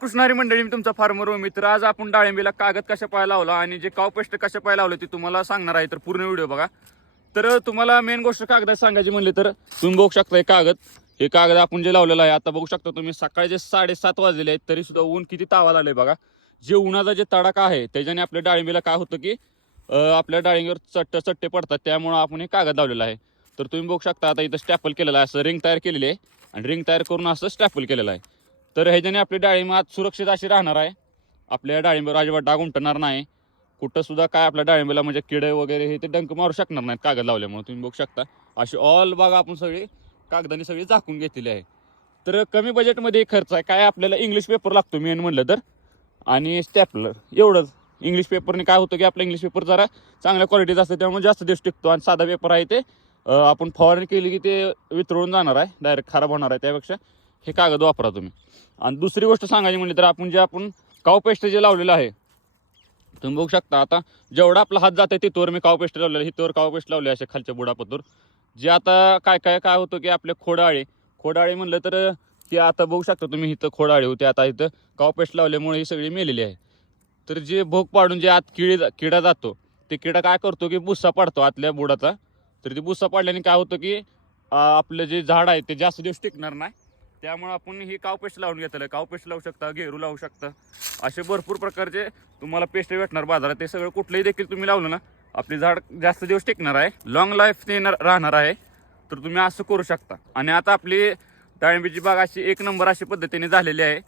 कृष्णारी मंडळी मी तुमचा फार्मर हो मित्र. आज आपण डाळिंबीला कागद कशा पाहायला लावला आणि जे काव पेस्ट कशा पाहायला लावलं ते तुम्हाला सांगणार आहे. तर पूर्ण व्हिडिओ बघा. तर तुम्हाला मेन गोष्ट कागदात सांगायची म्हणली तर तुम्ही बघू शकता हे कागद. हे कागद आपण जे लावलेलं आहे आता बघू शकता तुम्ही सकाळचे साडेसात वाजलेले आहेत तरी सुद्धा ऊन किती तावा लागले बघा. जे उन्हाचा जे तडाखा आहे त्याच्याने आपल्या डाळिंबीला काय होतं की आपल्या डाळिंबीवर चट्ट चट्टे पडतात. त्यामुळं आपण हे कागद लावलेला आहे. तर तुम्ही बघू शकता आता इथं स्टॅपल केलेलं आहे असं रिंग तयार केलेली आहे. आणि रिंग तयार करून असं स्टॅपल केलेलं आहे. तर ह्याच्याने आपली डाळिंब आज सुरक्षित अशी राहणार आहे. आपल्या डाळिंबावर अजिबात डाग उमटणार नाही. कुठंसुद्धा काय आपल्या डाळिंबाला म्हणजे किडे वगैरे हे ते डंक मारू शकणार नाहीत कागद लावल्यामुळे तुम्ही बघू शकता. अशी ऑल बागा आपण सगळी कागदाने सगळी झाकून घेतलेली आहे. तर कमी बजेटमध्ये खर्च आहे. काय आपल्याला इंग्लिश पेपर लागतो मेन म्हणलं तर. आणि स्टॅपलर एवढंच. इंग्लिश पेपरने काय होतं की आपला इंग्लिश पेपर जरा चांगल्या क्वालिटीचा असतं त्यामुळे जास्त दिवस टिकतो आणि साधा पेपर आहे ते आपण फवारणी केली की ते वितळून जाणार आहे. डायरेक्ट खराब होणार आहे त्यापेक्षा. हे कागद वापरा तुम्ही. आणि दुसरी गोष्ट सांगायची म्हणली तर आपण जे आपण काव पेस्ट जे लावलेलं आहे तुम्ही बघू शकता आता जेवढा आपला हात जाते तिथवर मी काव पेस्ट लावलेलं हिथवर काव पेस्ट लावले असे खालच्या बुडापतूर जे आता काय काय काय होतं की आपले खोडाळे खोडाळे म्हणलं तर ते आता बघू शकता तुम्ही इथं खोडाळे होते. आता इथं काव पेस्ट लावल्यामुळे ही सगळी मेलेली आहे. तर जे भोग पाडून जे आत किडी किडा जातो ते किडा काय करतो की भुस्सा पाडतो आतल्या बुडाचा. तर ते भुस्सा पाडल्याने काय होतं की आपलं जे झाड आहे ते जास्त दिवस टिकणार नाही. त्यामुळं आपण ही काव पेस्ट लावून घेतलं. काव पेस्ट लावू शकता गेरू लावू शकता. असे भरपूर प्रकारचे तुम्हाला पेस्ट भेटणार बाजारात. ते सगळं कुठलंही देखील तुम्ही लावलं ना आपली झाड जास्त दिवस टिकणार आहे. लॉंग लाईफ ते राहणार आहे. तर तुम्ही असं करू शकता. आणि आता आपली डाळिंबीची बाग अशी एक नंबर अशी पद्धतीने झालेली आहे.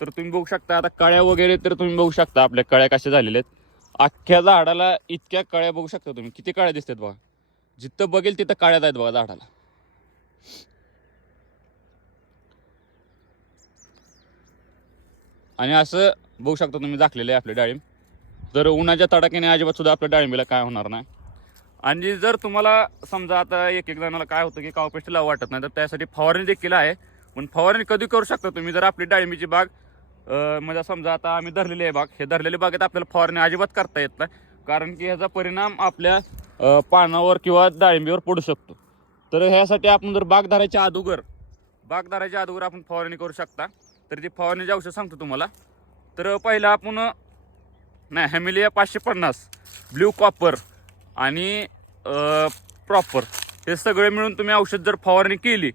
तर तुम्ही बघू शकता आता कळ्या वगैरे तर तुम्ही बघू शकता आपल्या कळ्या कशा झालेल्या आहेत. अख्ख्या झाडाला इतक्या कळ्या बघू शकता तुम्ही. किती कळ्या दिसतात बघा. जिथं बघेल तिथं कळ्यात आहेत बघा झाडाला. आणि असं बघू शकता तुम्ही दाखलेले आहे आपले डाळिंब. तर उन्हाच्या तडाख्याने अजिबात सुद्धा आपल्या डाळिंबीला काय होणार नाही. आणि जर तुम्हाला समजा आता एक एक जणाला काय होतं की काव लावू वाटत नाही तर त्यासाठी फवारणी देखील आहे. पण फवारणी कधी करू शकता तुम्ही? जर आपली डाळिंबीची बाग म्हणजे समजा आता आम्ही धरलेली आहे बाग हे धरलेली बागेत आपल्याला फवारणी अजिबात करता येत नाही कारण की ह्याचा परिणाम आपल्या पानावर किंवा डाळिंबीवर पडू शकतो. तर ह्यासाठी आपण जर बाग धरायच्या अगोदर बाग धरायच्या अगोदर आपण फवारणी करू शकता. तर ती फवारणीचे औषध सांगतो तुम्हाला तर पहिलं आपण नाही हॅमिलिया पाचशे पन्नास ब्ल्यू कॉपर आणि प्रॉपर हे सगळे मिळून तुम्ही औषध जर फवारणी केली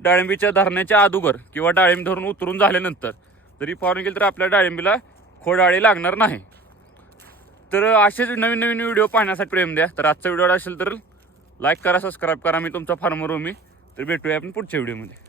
डाळिंबीच्या धरण्याच्या अगोदर किंवा डाळिंब धरून उतरून झाल्यानंतर तरी फवारणी केली तर आपल्या डाळिंबीला खोडाळी लागणार नाही. तर असेच नवीन नवीन व्हिडिओ पाहण्यासाठी प्रेम द्या. तर आजचा व्हिडिओ असेल तर लाईक करा सबस्क्राईब करा. मी तुमचा फार्मर मी तर भेटूया आपण पुढच्या व्हिडिओमध्ये.